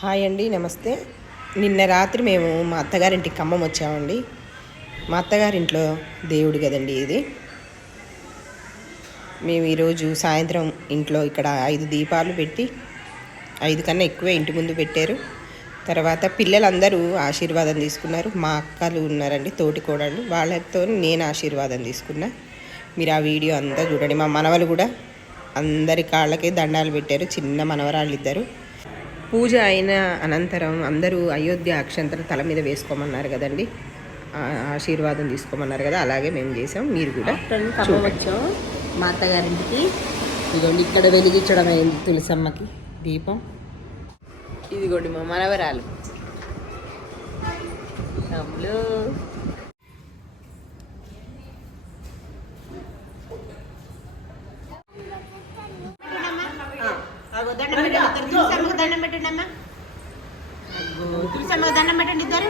Hi అండి, నమస్తే. నిన్న రాత్రి మేము మా అత్తగారింటికి ఖమ్మం వచ్చామండి. మా అత్తగారింట్లో దేవుడు కదండి ఇది. మేము ఈరోజు సాయంత్రం ఇంట్లో ఇక్కడ 5 దీపాలు పెట్టి, 5 కన్నా ఎక్కువే ఇంటి ముందు పెట్టారు. తర్వాత పిల్లలందరూ ఆశీర్వాదం తీసుకున్నారు. మా అక్కలు ఉన్నారండి, తోటి కోడళ్ళు, వాళ్ళతో నేను ఆశీర్వాదం తీసుకున్నా. మీరు ఆ వీడియో అంతా చూడండి. మా మనవలు కూడా అందరి కాళ్ళకి దండాలు పెట్టారు, చిన్న మనవరాళ్ళు ఇద్దరు. పూజ అయిన అనంతరం అందరూ అయోధ్య అక్షంతలు తల మీద వేసుకోమన్నారు కదండి, ఆశీర్వాదం తీసుకోమన్నారు కదా, అలాగే మేము చేసాం. మీరు కూడా వచ్చాం మా అత్తగారింటికి. ఇదిగోండి ఇక్కడ వెలిగించడం అయింది తులసమ్మకి దీపం. ఇదిగోండి మా మనవరాలు తమ్ములు. దండం పెట్టండి అమ్మా, తులసమ్మ దండం పెట్టండి ఇద్దరు.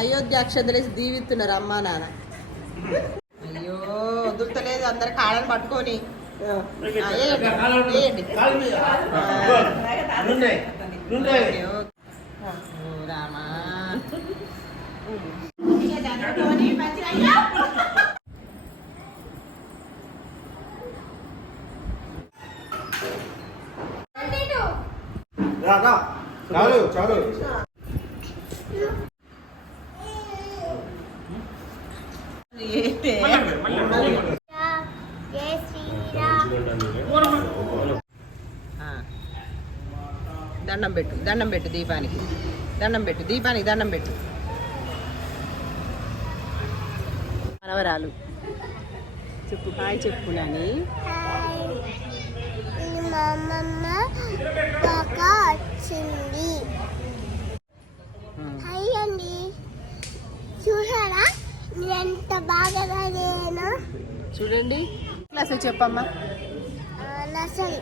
అయోధ్య అక్షంతలేసి దీవిస్తున్నారు అమ్మా నాన్న. అయ్యో వదులుతలేదు, అందరు కాళ్ళని పట్టుకొని రామా. చాలు చాలు. దండం పెట్టు, దండం పెట్టు దీపానికి, దండం పెట్టు దీపానికి, దండం పెట్టు. మనవరాలు చెప్పు, హాయ్ చెప్పు నాని. హాయ్ అండి, చూసారా ఎంత బాగా చూడండి. క్లాస్ చెప్పమ్మా. నర్సరీ.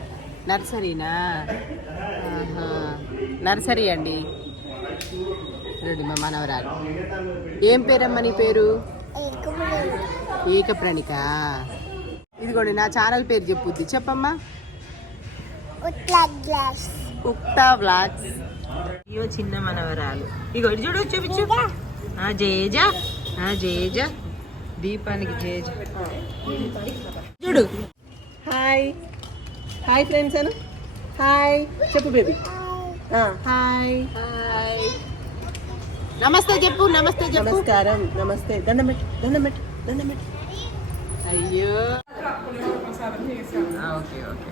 నర్సరీనా? నర్సరీ అండి. చూడండి మా మనవరాలు. ఏం పేరమ్మా నీ పేరు? ఏకప్రణిక. ఇదిగోండి నా ఛానల్ పేరు చెప్పుద్ది, చెప్పమ్మా. ఉక్తా వ్లాగ్స్. అయ్యో చిన్న మనవరాలు. ఇగో ఇది చూడు, చూపించు. జేజా జేజా దీపానికి జేజ చూడు. హాయ్ హాయ్ ఫ్రెండ్స్ అను. హాయ్ చెప్పు బేబీ. Hi hi. నమస్తే చెప్పు, నమస్తే చెప్పు. నమస్కారం, నమస్తే. దండం పెట్టు, దండం పెట్టు, దండం పెట్టు. అయ్యో ఓకే ఓకే.